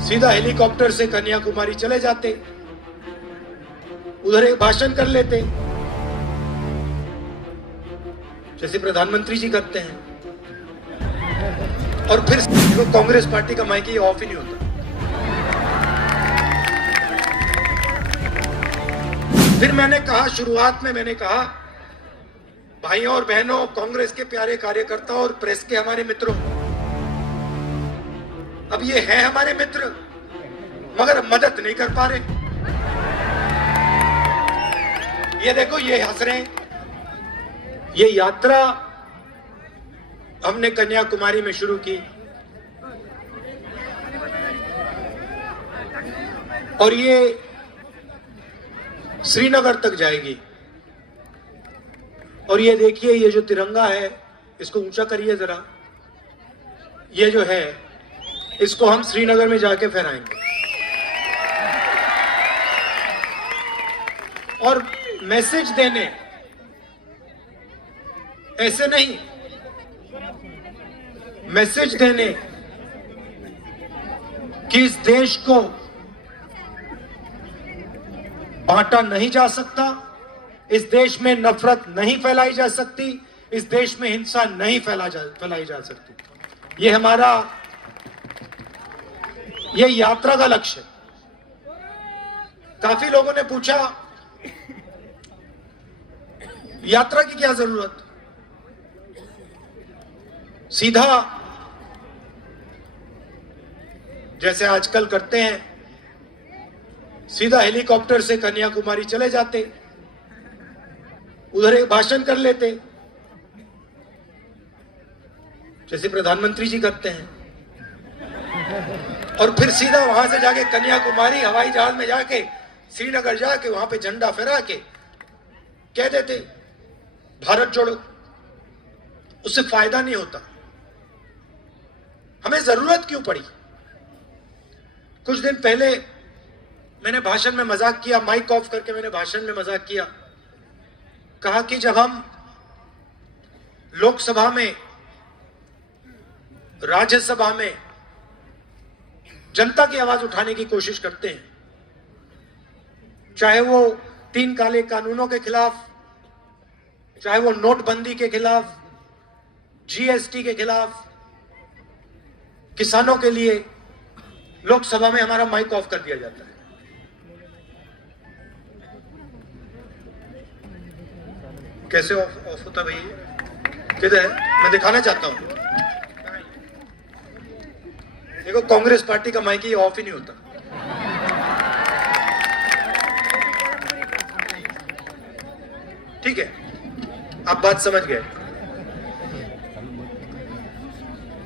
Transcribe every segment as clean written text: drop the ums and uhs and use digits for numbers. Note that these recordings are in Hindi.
सीधा हेलीकॉप्टर से कन्याकुमारी चले जाते, उधर एक भाषण कर लेते जैसे प्रधानमंत्री जी करते हैं, और फिर तो कांग्रेस पार्टी का माइक ऑफ ही नहीं होता। फिर मैंने कहा, शुरुआत में मैंने कहा, भाइयों और बहनों, कांग्रेस के प्यारे कार्यकर्ताओं और प्रेस के हमारे मित्रों, अब ये हैं हमारे मित्र मगर मदद नहीं कर पा रहे। ये देखो, ये हंस रहे हैं। ये यात्रा हमने कन्याकुमारी में शुरू की और ये श्रीनगर तक जाएगी। और ये देखिए, ये जो तिरंगा है, इसको ऊंचा करिए जरा। ये जो है, इसको हम श्रीनगर में जाके फहराएंगे और मैसेज देने, ऐसे नहीं, मैसेज देने कि इस देश को बांटा नहीं जा सकता, इस देश में नफरत नहीं फैलाई जा सकती, इस देश में हिंसा नहीं फैलाई जा सकती। ये हमारा, ये यात्रा का लक्ष्य है। काफी लोगों ने पूछा, यात्रा की क्या जरूरत? सीधा जैसे आजकल करते हैं, सीधा हेलीकॉप्टर से कन्याकुमारी चले जाते, उधर एक भाषण कर लेते जैसे प्रधानमंत्री जी करते हैं, और फिर सीधा वहां से जाके कन्याकुमारी हवाई जहाज में जाके श्रीनगर जाके वहां पे झंडा फहरा के कह देते भारत जोड़ो। उससे फायदा नहीं होता। हमें जरूरत क्यों पड़ी? कुछ दिन पहले मैंने भाषण में मजाक किया, माइक ऑफ करके मैंने भाषण में मजाक किया, कहा कि जब हम लोकसभा में, राज्यसभा में जनता की आवाज उठाने की कोशिश करते हैं, चाहे वो 3 काले कानूनों के खिलाफ, चाहे वो नोटबंदी के खिलाफ, जीएसटी के खिलाफ, किसानों के लिए, लोकसभा में हमारा माइक ऑफ कर दिया जाता है। कैसे ऑफ होता भैया? किधर है? मैं दिखाना चाहता हूं। देखो, कांग्रेस पार्टी का माइक ऑफ ही नहीं होता। ठीक है, आप बात समझ गए।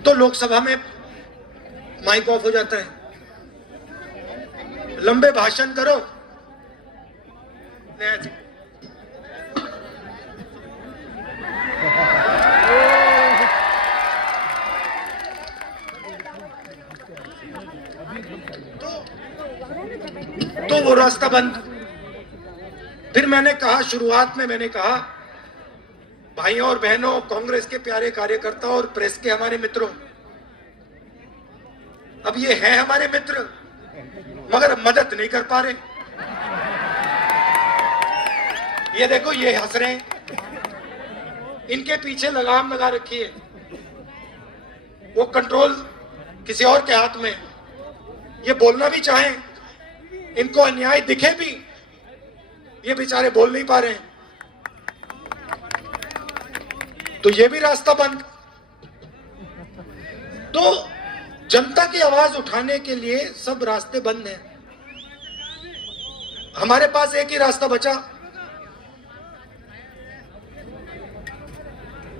तो लोकसभा में माइक ऑफ हो जाता है। लंबे भाषण करो, तो वो रास्ता बंद। फिर मैंने कहा, शुरुआत में मैंने कहा, भाइयों और बहनों, कांग्रेस के प्यारे कार्यकर्ताओं और प्रेस के हमारे मित्रों, अब ये हैं हमारे मित्र मगर मदद नहीं कर पा रहे। ये देखो, ये हंस रहे हैं। इनके पीछे लगाम लगा रखी है, वो कंट्रोल किसी और के हाथ में। ये बोलना भी चाहें, इनको अन्याय दिखे भी, ये बेचारे बोल नहीं पा रहे हैं, तो ये भी रास्ता बंद। तो जनता की आवाज उठाने के लिए सब रास्ते बंद हैं। हमारे पास एक ही रास्ता बचा।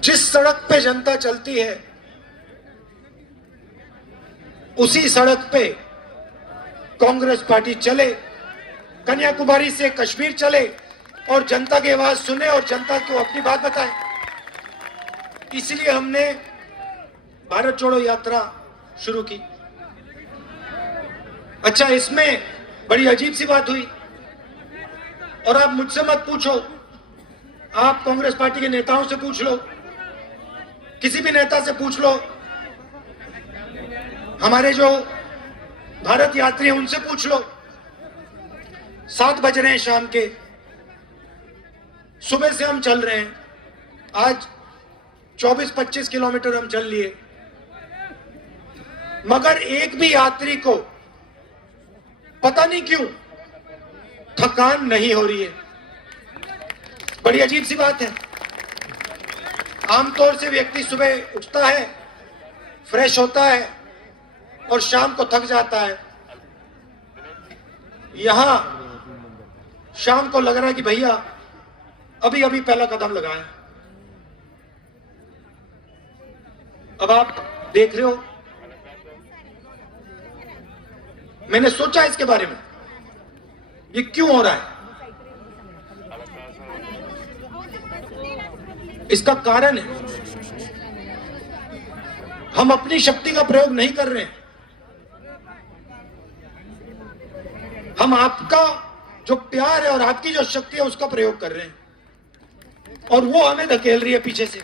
जिस सड़क पे जनता चलती है, उसी सड़क पे कांग्रेस पार्टी चले, कन्याकुमारी से कश्मीर चले और जनता की आवाज सुने और जनता को अपनी बात बताए। इसलिए हमने भारत जोड़ो यात्रा शुरू की। अच्छा, इसमें बड़ी अजीब सी बात हुई, और आप मुझसे मत पूछो, आप कांग्रेस पार्टी के नेताओं से पूछ लो, किसी भी नेता से पूछ लो। हमारे जो भारत यात्री हैं, उनसे पूछ लो। 7 बज रहे हैं शाम के, सुबह से हम चल रहे हैं, आज 24-25 किलोमीटर हम चल लिए, मगर एक भी यात्री को पता नहीं क्यों थकान नहीं हो रही है। बड़ी अजीब सी बात है। आमतौर से व्यक्ति सुबह उठता है, फ्रेश होता है और शाम को थक जाता है। यहां शाम को लग रहा है कि भैया अभी अभी पहला कदम लगाया। अब आप देख रहे हो, मैंने सोचा इसके बारे में, ये क्यों हो रहा है। इसका कारण है हम अपनी शक्ति का प्रयोग नहीं कर रहे हैं। हम आपका जो प्यार है और आपकी जो शक्ति है उसका प्रयोग कर रहे हैं, और वो हमें धकेल रही है पीछे से।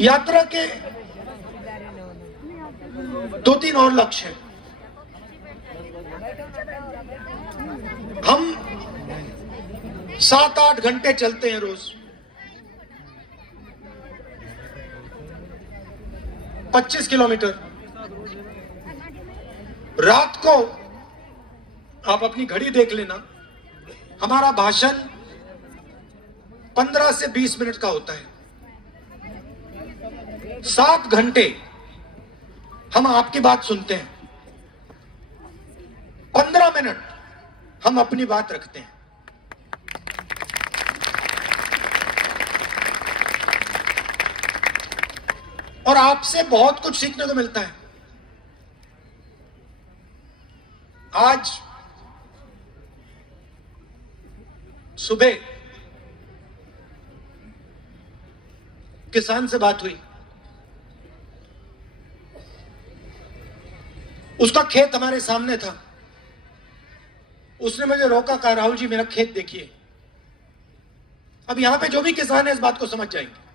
यात्रा के 2-3 और लक्ष्य हैं। हम 7-8 घंटे चलते हैं रोज, 25 किलोमीटर। रात को आप अपनी घड़ी देख लेना, हमारा भाषण 15 से 20 मिनट का होता है। 7 घंटे हम आपकी बात सुनते हैं, 15 मिनट हम अपनी बात रखते हैं। और आपसे बहुत कुछ सीखने को मिलता है। आज सुबह किसान से बात हुई, उसका खेत हमारे सामने था। उसने मुझे रोका, कहा राहुल जी मेरा खेत देखिए। अब यहां पे जो भी किसान है इस बात को समझ जाएंगे।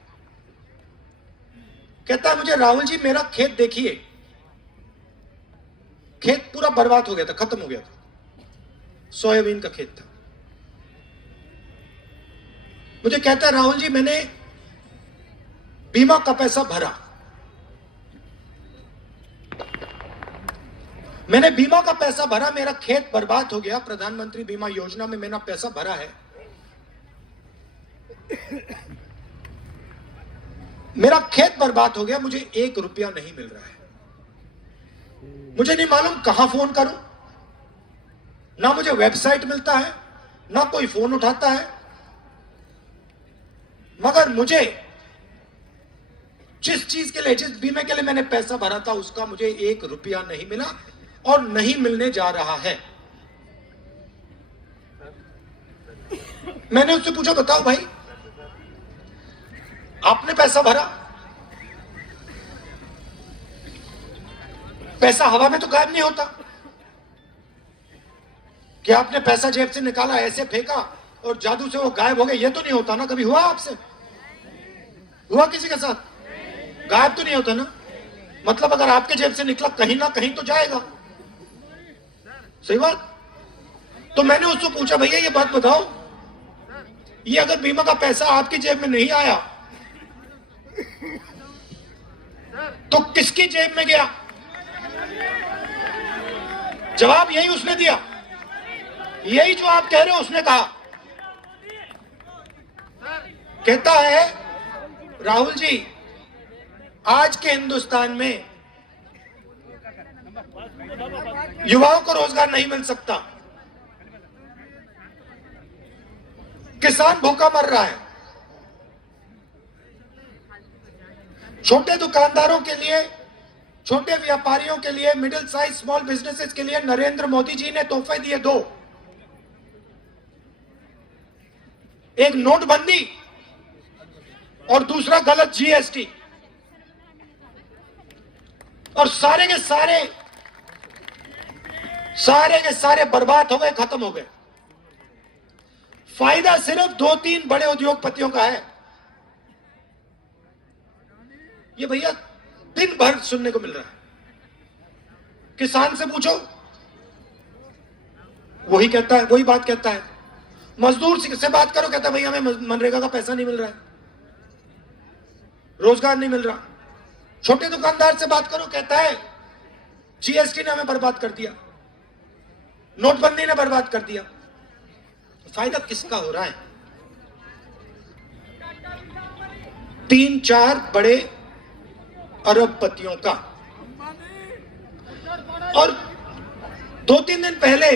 कहता है मुझे राहुल जी मेरा खेत देखिए। खेत पूरा बर्बाद हो गया था, खत्म हो गया था, सोयाबीन का खेत था। मुझे कहता है राहुल जी मैंने बीमा का पैसा भरा, मैंने बीमा का पैसा भरा, मेरा खेत बर्बाद हो गया। प्रधानमंत्री बीमा योजना में मैंने पैसा भरा है, मेरा खेत बर्बाद हो गया, मुझे 1 रुपया नहीं मिल रहा है। मुझे नहीं मालूम कहां फोन करूं, ना मुझे वेबसाइट मिलता है, ना कोई फोन उठाता है, मगर मुझे जिस चीज के लिए, जिस बीमे के लिए मैंने पैसा भरा था उसका मुझे 1 रुपया नहीं मिला और नहीं मिलने जा रहा है। मैंने उससे पूछा बताओ भाई आपने पैसा भरा, पैसा हवा में तो गायब नहीं होता। क्या आपने पैसा जेब से निकाला, ऐसे फेंका और जादू से वो गायब हो गया? ये तो नहीं होता ना। कभी हुआ आपसे? हुआ किसी के साथ? गायब तो नहीं होता ना। मतलब अगर आपके जेब से निकला कहीं ना कहीं तो जाएगा, सही बात। तो मैंने उससे पूछा भैया ये बात बताओ, ये अगर बीमा का पैसा आपकी जेब में नहीं आया तो किसकी जेब में गया? जवाब यही उसने दिया, यही जो आप कह रहे हो उसने कहा। कहता है राहुल जी आज के हिंदुस्तान में युवाओं को रोजगार नहीं मिल सकता, किसान भूखा मर रहा है। छोटे दुकानदारों के लिए, छोटे व्यापारियों के लिए, मिडिल साइज स्मॉल बिजनेसेस के लिए नरेंद्र मोदी जी ने तोहफे दिए 2, एक नोटबंदी और दूसरा गलत जीएसटी, और सारे के सारे बर्बाद हो गए, खत्म हो गए। फायदा सिर्फ 2-3 बड़े उद्योगपतियों का है। ये भैया दिन भर सुनने को मिल रहा है। किसान से पूछो, वही कहता है, वही बात कहता है। मजदूर से बात करो, कहता है भैया हमें मनरेगा का पैसा नहीं मिल रहा है, रोजगार नहीं मिल रहा। छोटे दुकानदार से बात करो, कहता है जीएसटी ने हमें बर्बाद कर दिया, नोटबंदी ने बर्बाद कर दिया। फायदा किसका हो रहा है? 3-4 बड़े अरबपतियों का। और 2-3 दिन पहले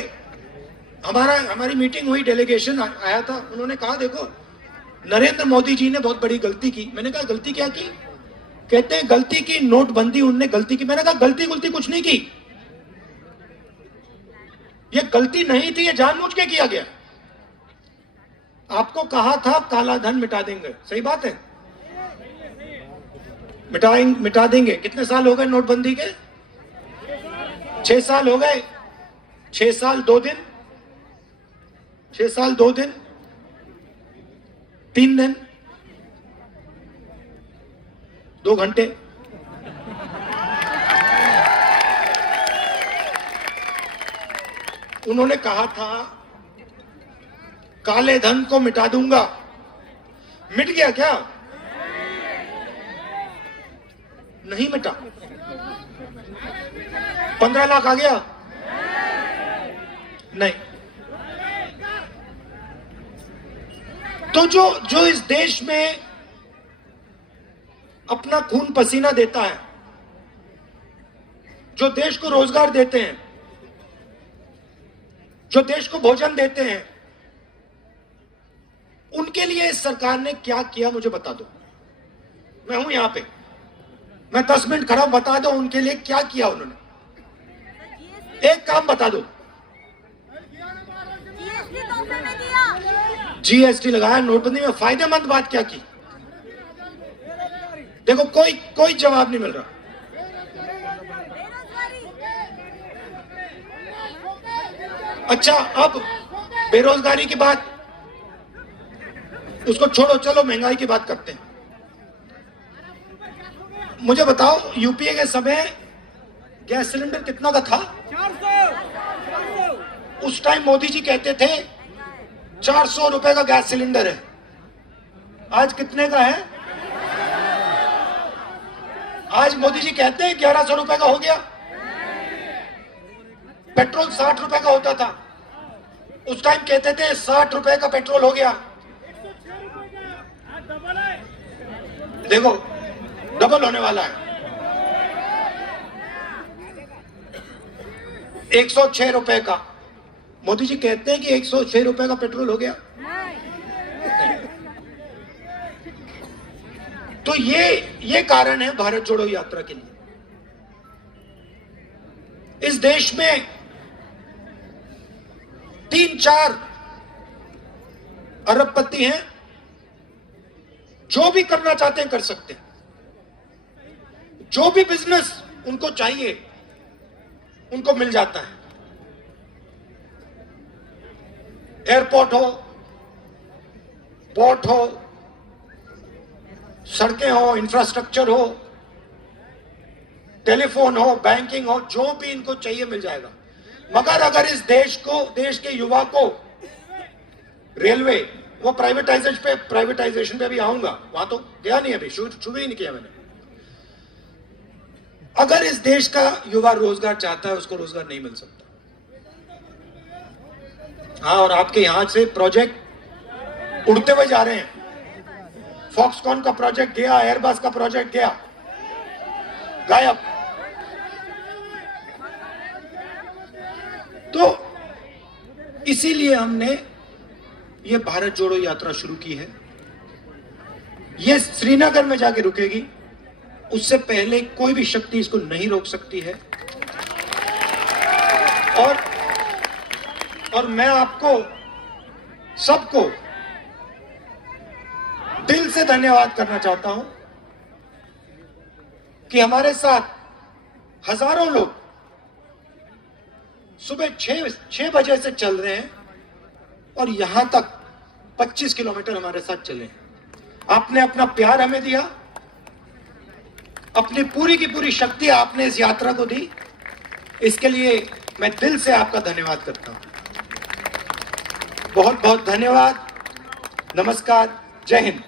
हमारी मीटिंग हुई, डेलीगेशन आया था, उन्होंने कहा देखो नरेंद्र मोदी जी ने बहुत बड़ी गलती की। मैंने कहा गलती क्या की? कहते हैं गलती की नोटबंदी, उनने गलती की। मैंने कहा गलती कुछ नहीं की, ये गलती नहीं थी, ये जानबूझ के किया गया। आपको कहा था काला धन मिटा देंगे, सही बात है, मिटा देंगे। कितने साल हो गए नोटबंदी के? 6 साल हो गए। 6 साल 2 दिन, 6 साल 2 दिन, 3 दिन, 2 घंटे। उन्होंने कहा था काले धन को मिटा दूंगा, मिट गया क्या? नहीं मिटा। 15 लाख आ गया? नहीं। तो जो इस देश में अपना खून पसीना देता है, जो देश को रोजगार देते हैं, जो देश को भोजन देते हैं, उनके लिए इस सरकार ने क्या किया मुझे बता दो। मैं हूं यहां पे, मैं 10 मिनट खड़ा, बता दो उनके लिए क्या किया उन्होंने। एक काम बता दो। जीएसटी लगाया, नोटबंदी में फायदेमंद बात क्या की? देखो कोई जवाब नहीं मिल रहा। अच्छा, अब बेरोजगारी की बात उसको छोड़ो, चलो महंगाई की बात करते हैं। मुझे बताओ यूपीए के समय गैस सिलेंडर कितना का था? 400। उस टाइम मोदी जी कहते थे 400 रुपए का गैस सिलेंडर है। आज कितने का है? आज मोदी जी कहते हैं 1100 रुपए का हो गया। पेट्रोल 60 रुपए का होता था, उस टाइम कहते थे 60 रुपए का पेट्रोल हो गया। देखो डबल होने वाला है। 106 रुपए का। मोदी जी कहते हैं कि 106 रुपए का पेट्रोल हो गया। तो ये कारण है भारत जोड़ो यात्रा के लिए। इस देश में 3-4 अरबपति हैं, जो भी करना चाहते हैं कर सकते हैं। जो भी बिजनेस उनको चाहिए उनको मिल जाता है। एयरपोर्ट हो, पोर्ट हो, सड़कें हो, इंफ्रास्ट्रक्चर हो, टेलीफोन हो, बैंकिंग हो, जो भी इनको चाहिए मिल जाएगा। मगर अगर इस देश के युवा को रेलवे, वो प्राइवेटाइजेशन पे भी आऊंगा, वहां तो गया नहीं, अभी शुरू ही नहीं किया मैंने। अगर इस देश का युवा रोजगार चाहता है, उसको रोजगार नहीं मिल सकता। हाँ, और आपके यहां से प्रोजेक्ट उड़ते हुए जा रहे हैं। फॉक्सकॉन का प्रोजेक्ट गया, एयरबस का प्रोजेक्ट गया, गायब। तो इसीलिए हमने ये भारत जोड़ो यात्रा शुरू की है। ये श्रीनगर में जाके रुकेगी, उससे पहले कोई भी शक्ति इसको नहीं रोक सकती है। और मैं आपको सबको दिल से धन्यवाद करना चाहता हूं कि हमारे साथ हजारों लोग सुबह 6 बजे से चल रहे हैं और यहां तक 25 किलोमीटर हमारे साथ चले हैं। आपने अपना प्यार हमें दिया, अपनी पूरी की पूरी शक्ति आपने इस यात्रा को दी, इसके लिए मैं दिल से आपका धन्यवाद करता हूं। बहुत बहुत धन्यवाद। नमस्कार। जय हिंद।